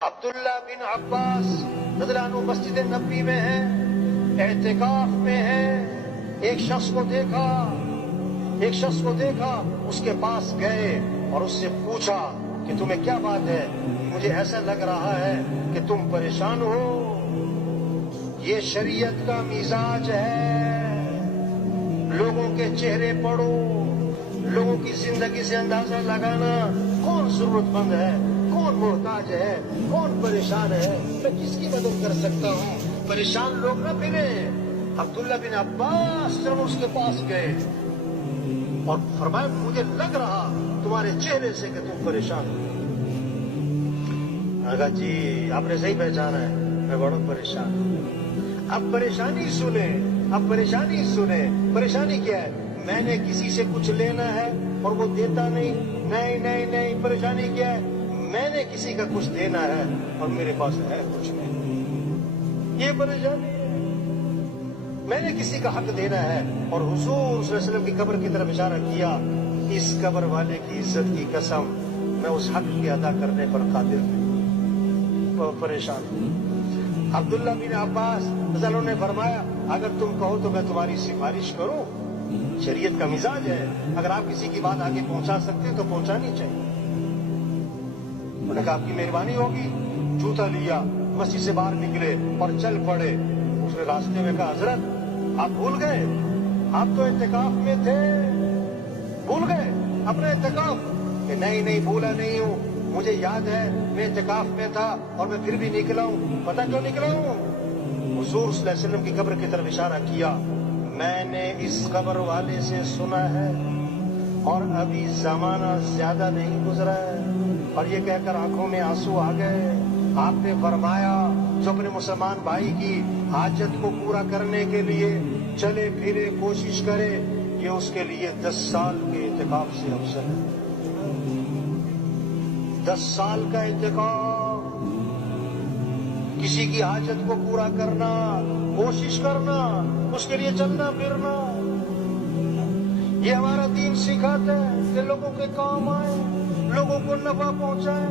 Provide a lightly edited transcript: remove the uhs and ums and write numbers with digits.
عبداللہ بن عباس رضی اللہ عنہ مسجد نبوی میں ہے، اعتکاف میں ہے، ایک شخص کو دیکھا، اس کے پاس گئے اور اس سے پوچھا کہ تمہیں کیا بات ہے؟ مجھے ایسا لگ رہا ہے کہ تم پریشان ہو، یہ شریعت کا مزاج ہے، لوگوں کے چہرے پڑھو، لوگوں کی زندگی سے اندازہ لگانا کون ضرورت مند ہے، کون محتاج ہے، کون پریشان ہے، میں کس کی مدد کر سکتا ہوں، پریشان لوگ نہ پھریں۔ عبداللہ بن عباس جب اس کے پاس گئے اور فرمایا مجھے لگ رہا تمہارے چہرے سے کہ تم پریشان ہو۔ کہا جی آپ نے صحیح پہچانا ہے، میں بڑا پریشان ہوں۔ اب پریشانی سنیں، پریشانی کیا ہے؟ میں نے کسی سے کچھ لینا ہے اور وہ دیتا نہیں، پریشانی کیا ہے؟ میں نے کسی کا کچھ دینا ہے اور میرے پاس ہے کچھ نہیں، یہ پریشانی ہے۔ میں نے کسی کا حق دینا ہے اور حضور صلی اللہ علیہ وسلم کی قبر کی طرف اشارہ کیا، اس قبر والے کی عزت کی قسم میں اس حق کی ادا کرنے پر قادر نہیں، پریشان ہوں۔ عبداللہ بن عباس رضی اللہ عنہ نے فرمایا اگر تم کہو تو میں تمہاری سفارش کروں، شریعت کا مزاج ہے، اگر آپ کسی کی بات آگے پہنچا سکتے ہیں تو پہنچانی چاہیے۔ انہوں نے کہا آپ کی مہربانی ہوگی، جوتا لیا، مسجد سے باہر نکلے اور چل پڑے۔ اس نے راستے میں کہا حضرت آپ بھول گئے، آپ تو اعتکاف میں تھے، بھول گئے اپنا اعتکاف؟ کہ نہیں بھولا نہیں ہوں، مجھے یاد ہے میں اعتکاف میں تھا اور میں پھر بھی نکلا ہوں۔ پتہ کیوں نکلا ہوں؟ حضور صلی اللہ علیہ وسلم کی قبر کی طرف اشارہ کیا، میں نے اس قبر والے سے سنا ہے اور ابھی زمانہ زیادہ نہیں گزرا ہے، اور یہ کہہ کر آنکھوں میں آنسو آ گئے۔ آپ نے فرمایا جو اپنے مسلمان بھائی کی حاجت کو پورا کرنے کے لیے چلے پھرے کوشش کرے، یہ اس کے لیے 10 سال کے اعتکاف سے افضل ہے۔ 10 سال کا اعتکاف، کسی کی حاجت کو پورا کرنا، کوشش کرنا، اس کے لیے چلنا پھرنا، یہ ہمارا دین سکھاتا ہے کہ لوگوں کے کام آئے، لوگوں کو نفع پہنچائے۔